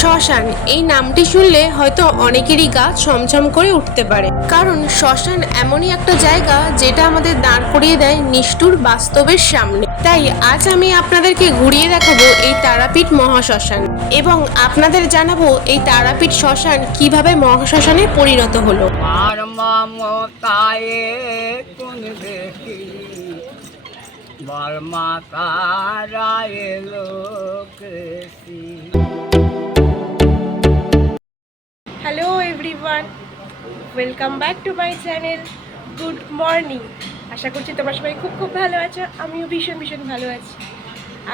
শ্মশান এই নামটি শুনলে হয়তো অনেকেরই গা ছমছম করে উঠতে পারে, কারণ শ্মশান এমনই একটা জায়গা যেটা আমাদের দাঁড় করিয়ে দেয় নিষ্ঠুর বাস্তবের সামনে। তাই আজ আমি আপনাদেরকে ঘুরিয়ে দেখাবো এই তারাপীঠ মহাশ্মশান এবং আপনাদের জানাবো এই তারাপীঠ শ্মশান কিভাবে মহাশ্মশানে পরিণত হলো। Hello everyone, welcome back to my channel. Good morning. আশা করছি তোমার সবাই খুব ভালো আছো। আমিও ভীষণ ভালো আছি।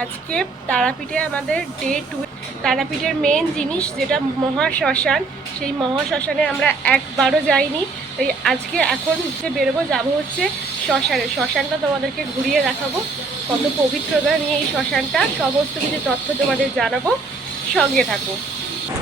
আজকে তারাপীঠে আমাদের ডে 2। তারাপীঠের মেন জিনিস যেটা মহাশ্মশান, সেই মহাশ্মশানে আমরা একবারও যাইনি। তাই আজকে এখন বেরোবো, যাবো হচ্ছে শ্মশানে। শ্মশানটা তোমাদেরকে ঘুরিয়ে দেখাবো, কত পবিত্রতা নিয়ে এই শ্মশানটা, সমস্ত কিছু তথ্য তোমাদের জানাবো, সঙ্গে থাকো।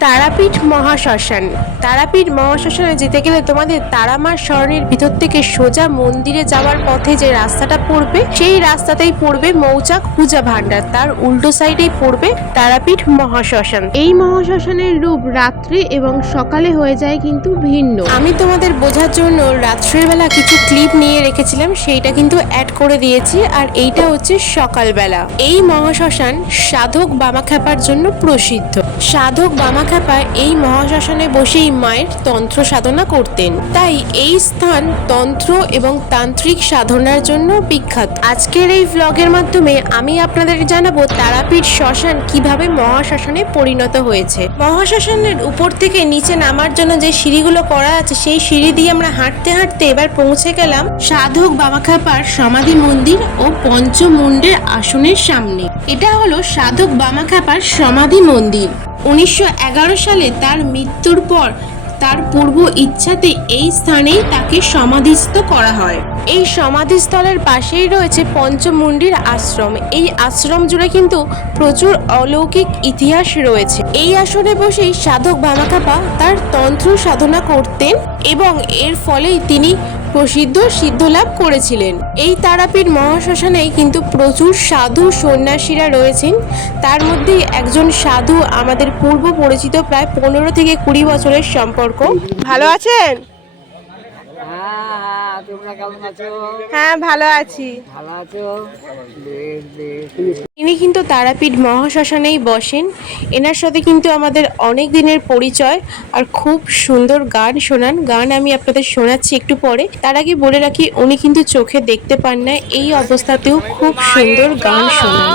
তারাপীঠ মহাশ্মশান। তারাপীঠ মহাশ্মশানে যেতে গেলে তোমাদের তারামার সরণির ভিতর থেকে সোজা মন্দিরে যাওয়ার পথে যে রাস্তাটা পড়বে, সেই রাস্তাতেই পড়বে মৌচাক পূজা ভান্ডার, তার উল্টো সাইডেই পড়বে তারাপীঠ মহাশ্মশান। এই মহাশ্মশানের রূপ রাত্রে এবং সকালে হয়ে যায় কিন্তু ভিন্ন। আমি তোমাদের বোঝার জন্য রাত্রের বেলা কিছু ক্লিপ নিয়ে রেখেছিলাম, সেইটা কিন্তু অ্যাড করে দিয়েছি। আর এইটা হচ্ছে সকালবেলা। এই মহাশ্মশান সাধক বামাখ্যাপার জন্য প্রসিদ্ধ। সাধক বামাখ্যাপা এই মহাশ্মশানে বসেই মায়ের তন্ত্র সাধনা করতেন, তাই এই স্থান তন্ত্র এবং তান্ত্রিক সাধনার জন্য বিখ্যাত। আজকের এই ভ্লগের মাধ্যমে আমি আপনাদের জানাবো তারাপীঠ শ্মশান কিভাবে মহাশ্মশানে পরিণত হয়েছে। মহাশ্মশানের উপর থেকে নিচে নামার জন্য যে সিঁড়িগুলো করা আছে, সেই সিঁড়ি দিয়ে আমরা হাঁটতে হাঁটতে এবার পৌঁছে গেলাম সাধক বামাখ্যাপার সমাধি মন্দির ও পঞ্চমুণ্ডের আসনের সামনে। এটা হলো সাধক বামাখ্যাপার সমাধি মন্দির। 1911 সালে তার মৃত্যুর পর তার পূর্ব ইচ্ছাতে এই স্থানেই তাকে সমাধিস্থ করা হয়। এই সমাধিস্থলের পাশেই রয়েছে পঞ্চমুণ্ডির আশ্রম। এই আশ্রম জুড়ে কিন্তু প্রচুর অলৌকিক ইতিহাস রয়েছে। এই আসনে বসেই সাধক বামাখ্যাপা তার তন্ত্র সাধনা করতেন এবং এর ফলেই তিনি প্রসিদ্ধ সিদ্ধলাভ করেছিলেন। এই তারাপীঠ মহাশ্মশানেই কিন্তু প্রচুর সাধু সন্ন্যাসীরা রয়েছেন। তার মধ্যে একজন সাধু আমাদের পূর্ব পরিচিত, প্রায় 15 থেকে 20 বছরের সম্পর্ক। ভালো আছেন? হ্যাঁ ভালো আছি। ইনি কিন্তু তারাপীঠ মহাশ্মশানেই বসেন। এনার সাথে কিন্তু আমাদের অনেক দিনের পরিচয়, আর খুব সুন্দর গান শোনান। গান আমি আপনাদের শোনাচ্ছি একটু পরে। তার আগে বলে রাখি, উনি কিন্তু চোখে দেখতে পান না, এই অবস্থাতেও খুব সুন্দর গান শোনান।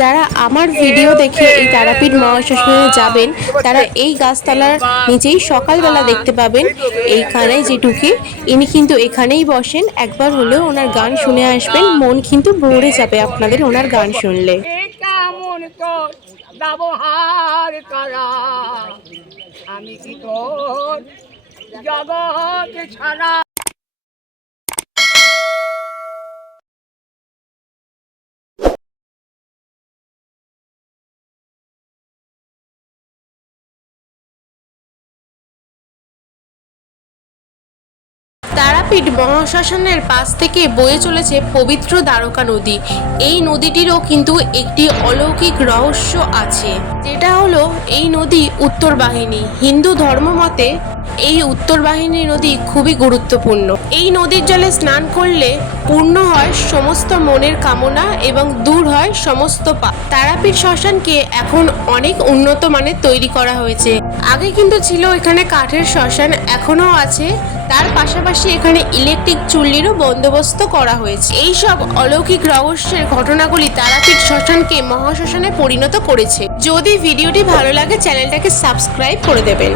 যারা আমার ভিডিও দেখে এই তারাপীঠ মহাশ্মশানে যাবেন, তারা এই গাছতলার নিচেই সকালবেলা দেখতে পাবেন এইখানে যেটুকি, ইনি কিন্তু এখানেই বসেন। একবার হলেও ওনার গান শুনে আসবেন, মন কিন্তু ভরে যাবে আপনাদের ওনার গান শুনলে। আমি কি তোর জগৎ ছাড়া। তারাপীঠ মহাশ্মশানের পাশ থেকে বয়ে চলেছে পবিত্র দ্বারকা নদী। এই নদীটিরও কিন্তু একটি অলৌকিক রহস্য আছে, যেটা হলো এই নদী উত্তর বাহিনী। হিন্দু ধর্ম মতে এই উত্তর বাহিনী নদী খুবই গুরুত্বপূর্ণ। এই নদীর জলে স্নান করলে পূর্ণ হয় সমস্ত মনের কামনা এবং দূর হয় সমস্ত পাপ। তারাপীঠ শ্মশানকে এখন অনেক উন্নত মানের তৈরি করা হয়েছে। আগে কিন্তু ছিল এখানে কাঠের শ্মশান, এখনো আছে। তার পাশাপাশি এখানে ইলেকট্রিক চুল্লিরও বন্দোবস্ত করা হয়েছে। এই সব অলৌকিক রহস্যের ঘটনাগুলি তারাপীঠ শ্মশানকে মহাশ্মশানে পরিণত করেছে। যদি ভিডিওটি ভালো লাগে, চ্যানেলটাকে সাবস্ক্রাইব করে দেবেন।